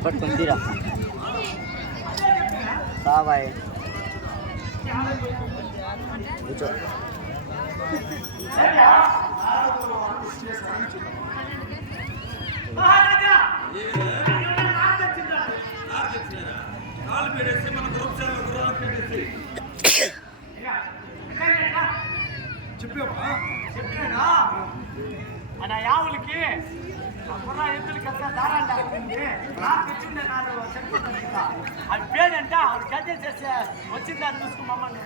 पटकन तीरा भाई అన్న యావులకి కుర్ర ఎద్దులకంతా దారాలు లాక్కుంది నాకు వచ్చింది నాకు చెప్పుకుంటాను కదా అది పేడంటే అది గడ్డ చేసి వచ్చింది అని చూసుకున్నామని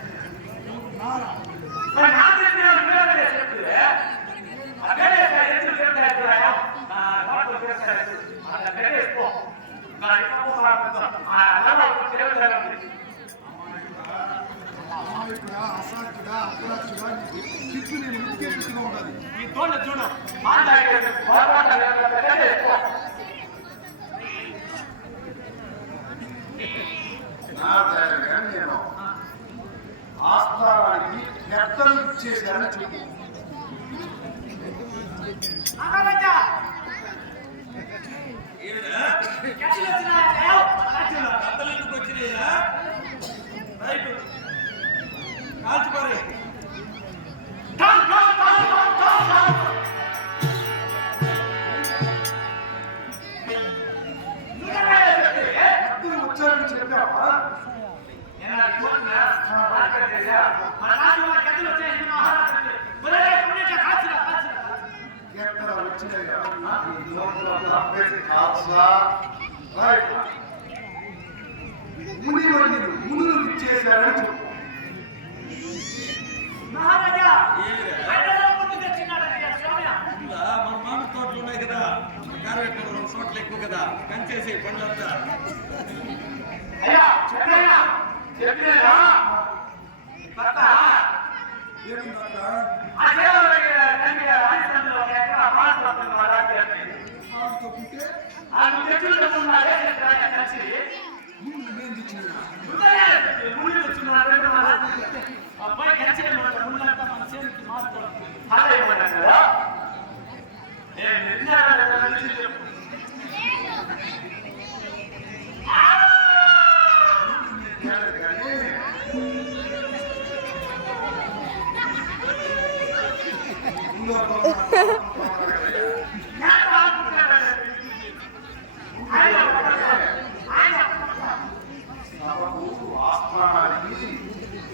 ఈ తోట చూడ నేను ఆస్థానానికి ఎత్తలు ఇచ్చేసారని చెప్పు. వచ్చారని చెప్పావా? ఎక్కడ వచ్చినాయా మునులు ఇచ్చేసారని చెప్పు. మన మామిడి తోటలు ఉన్నాయి కదా, కారవేట చోట్ల ఎక్కువ కదా, కంచేసి పండ్లంతా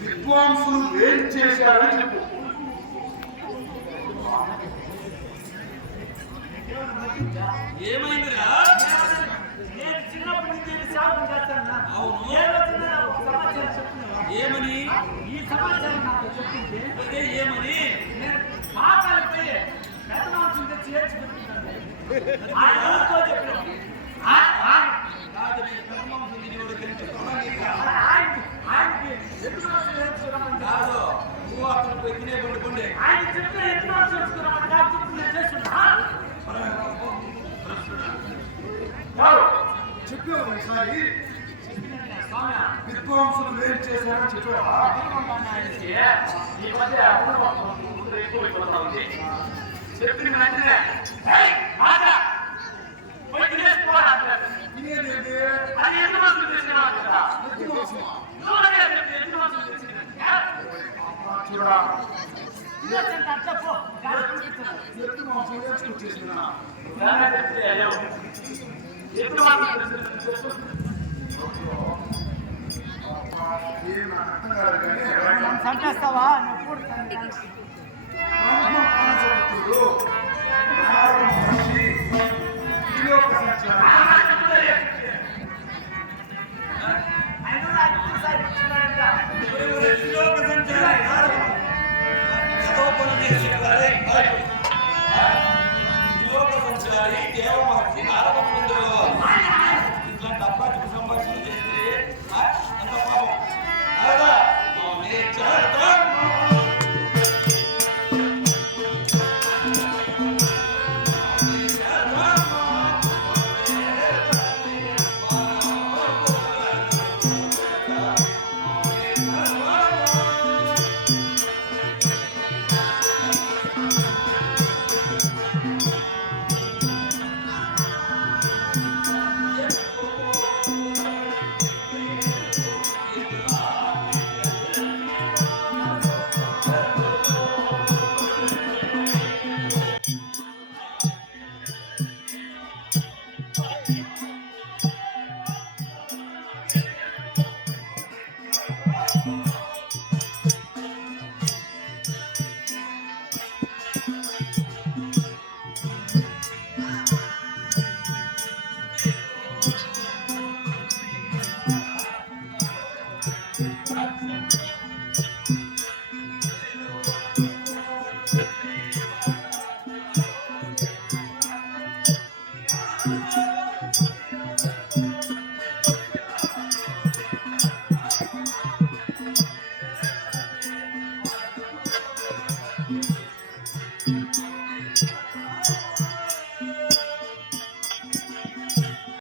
విద్వాంసులు ఏం చేశారని చెప్పు. ఏమైందిరా? నేను చిన్నప్పటి నుంచి సేవలు చేస్తాను. ఏమని ఈ సమాచారం నాకు చెప్పింది. అదే ఏమని నేను ఆకలికి పెద్ద మాంసం తెచ్చి ఏడ్చి పెట్టుకుంటాను. ఆయనతో చెప్పిన ఆయనకి ఎత్తు మాంసం వేసుకురామని కాదు, నువ్వు అతను పోయి తినే పండుకోండి. ఆయన చెప్పిన ఎత్తు మాంసం వేసుకురామని నాకు చెప్పి నేను చేస్తున్నా. చెప్పావు ఈసారి విద్వాంసులు ఏం చేశారని చెప్పావా? చూడా ఎత్తు మాంసం వేసుకొచ్చేసిన సంకేస్తావా? బ్రహ్మ